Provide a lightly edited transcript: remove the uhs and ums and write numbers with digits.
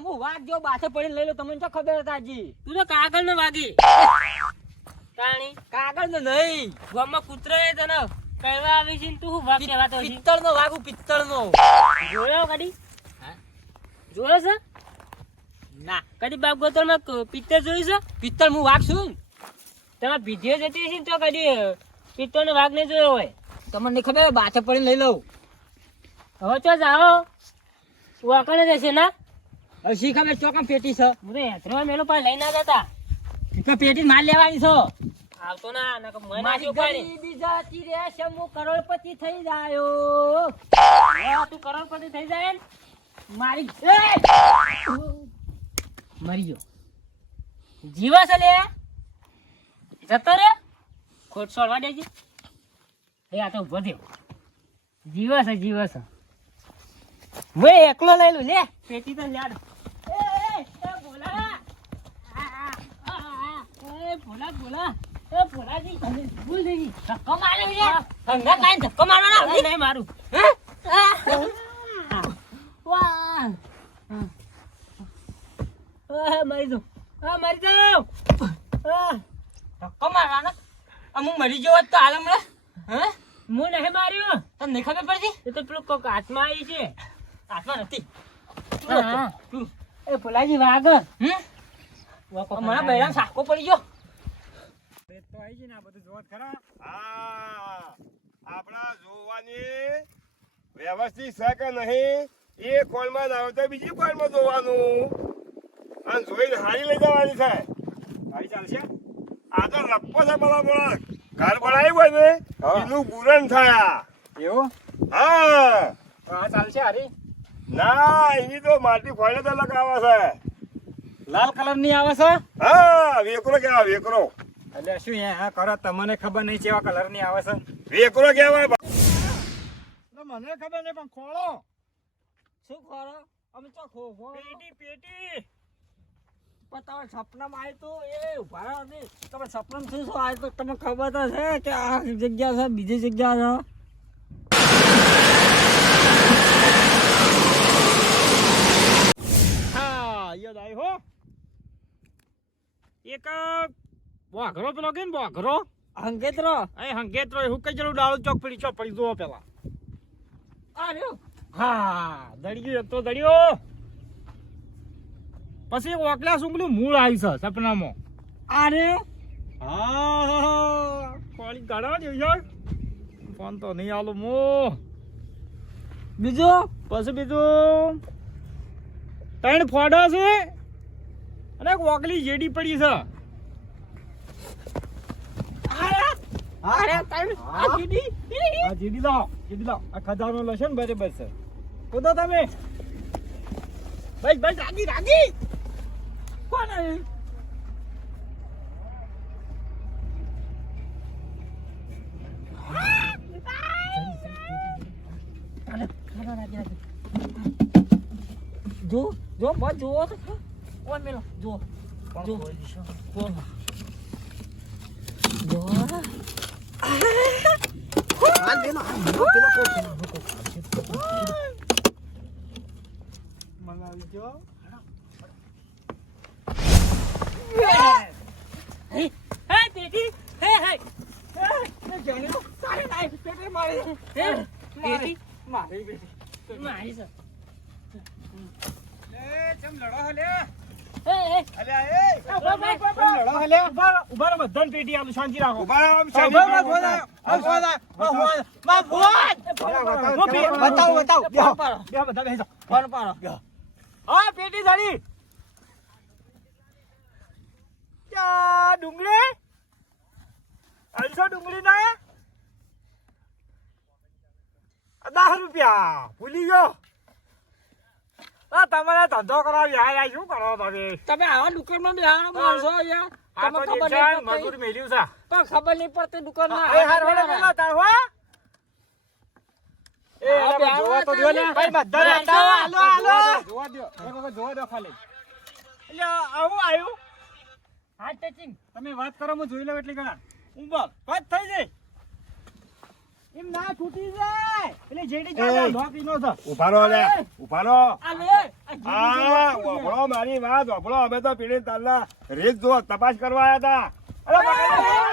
હું વાઘ જો બાસે પડીને લઈ લો તમને તો ખબર હતા જી તું તો કાગળ ને વાગી તાણી કાગળ ને નહીં ગામમાં કૂતરો એ તને કહેવા આવી છે ને તું વાગ કહેવાતો છે પિત્તળ નો વાઘ પિત્તળ નો જોયો કદી જોયો છે ના કદી બાપ ગોતર માં પિત્તળ જોયું છે પિત્તળ હું વાઘ છું તમારે ભીધીઓ જતી છે ને તો કદી પિત્તળ નો વાઘ નહીં જોયો હોય તમને ખબર બાસે પડીને લઈ લઉં હવે ચો જાઓ વાકડે જશે ના હવે શી ખબર ચોકમ પેટી છે હું તો હેતરો મેલો પાસે લઈ ના જતા પેટી માલ લેવાની છો આવતો ના નકર મને મારી શું પાડી ગરીબી જતી રહેશે હું કરોડપતિ થઈ જાયો તું કરોડપતિ થઈ જાય ને મારી મરી ગયો જીવા છે લે જતો રે ખોટ સોળવા દેજે એ આ તો ઉભો થયો જીવા છે મેં એકલો લઈ લઉં લે પેટી તો લ્યાડ ભોલાજી ભૂલ થઈ ગઈ ધક્કો માર્યો યાર હંગા કાઈ ધક્કો મારવાનો નહીં મારું મરી જાઉં ધક્કો મારવાનો અમુક મરી ગયો હોત તો હાલ હમણાં હું નહીં માર્યો તમને ખબર પડતી એ તો પેલું કોક હાથમાં આવી છે હાથમાં નથી એ ભોલાજી વાગ હમણાં બૈરામ સાકો પડી ગયો આપણા જોવાની વ્યવસ્થિત છે કે નહીં એ કોલમાં ના આવતા બીજી કોલમાં જોવાનું અને જોઈને હારી લઈ જવાની છે હારી ચાલશે આ તો લપ્પો છે બરાબર ઘર બનાવ્યું હોય ને એનું બુરણ થયા એવું હા આ ચાલશે હારી ના એની તો માટી ફોડે તો લગાવે છે લાલ કલર ની આવે છે હા વેકરો કેવા વેકરો એટલે શું હા કરો તમને ખબર નહીં કેવા કલર ની આવે છે વેકરો કેવાય મને ખબર નહીં પણ ખોળો શું કરો અમે તો ખોખો પેટી પણ તમે સપનામાં આવ્યું તો એ ઉભા રહો ને તમે સપનામાં શું શું આવ્યું તો તમને ખબર તો છે કે આ જગ્યા છે બીજી જગ્યા છે હા યાદ આવ્યો હો એક વાઘરો પેલો કે ને વાઘરો અંકેત્રો અહીં હંકેત્રો એવું કઈ જરું ડાળો ચોક પડી જુઓ પેલા અરે હા દળિયો એક તો દળિયો પછી એક ઓકલા સુંગલું મૂળ આવ્યું છે સપનામાં અરે હા પાણી કાઢવા જેવું યાર ફોન તો નહીં આલો મો બીજું પછી બીજું ત્રણ ફોડા છે અને એક ઓકલી જેડી પડી છે અરે આ જેડી લાવો આ ખજાનો લેશે ને બરાબર છે કૂદો તમે ભાઈ રાગી કોણ જો બસ જુઓ તો કોણ મેલો જુઓ કોણ જો મંગાવી જો પેટી મારી છે ચમ લડો હલે અલ્યા એ લડો હલે ઉભા રહો બધાને પેટી આલું શાંતિ રાખો ઉભા રહો આમ બતાવો બધા બેસી જાઓ હા પેટી સાડી ક્યાં ડુંગળી 500 ડુંગળી ના 10 રૂપિયા ભૂલી ગયો તમારે ધંધો કરાવી યાર શું કરો તમે આવા દુકાનમાં બેહાડો માણસો યાર તમે ખબર નહીં નહીં મજૂર મેલ્યું છે પણ ખબર નહીં પડતી દુકાનમાં એ હાર વડે મેલા તાર હો એ જોવા તો દો ને ભાઈ બધા જોવા દો ખાલી એટલે આવું આવ્યું હાથ ટચિંગ તમે વાત કરો હું જોઈ લઉં એટલી ઘણા ઉંબર વાત થઈ જાય એમ ના છૂટી જાય એટલે જેડી જાય એ. લોક ઈનો છે ઉભા રહો લે ઉભા રહો આ લે આ જીવી હા વફળો મારી વાત વફળો અમે તો પીડી તાલના રીત જો તપાસ કરવા આવ્યા હતા અરે પકડ લે.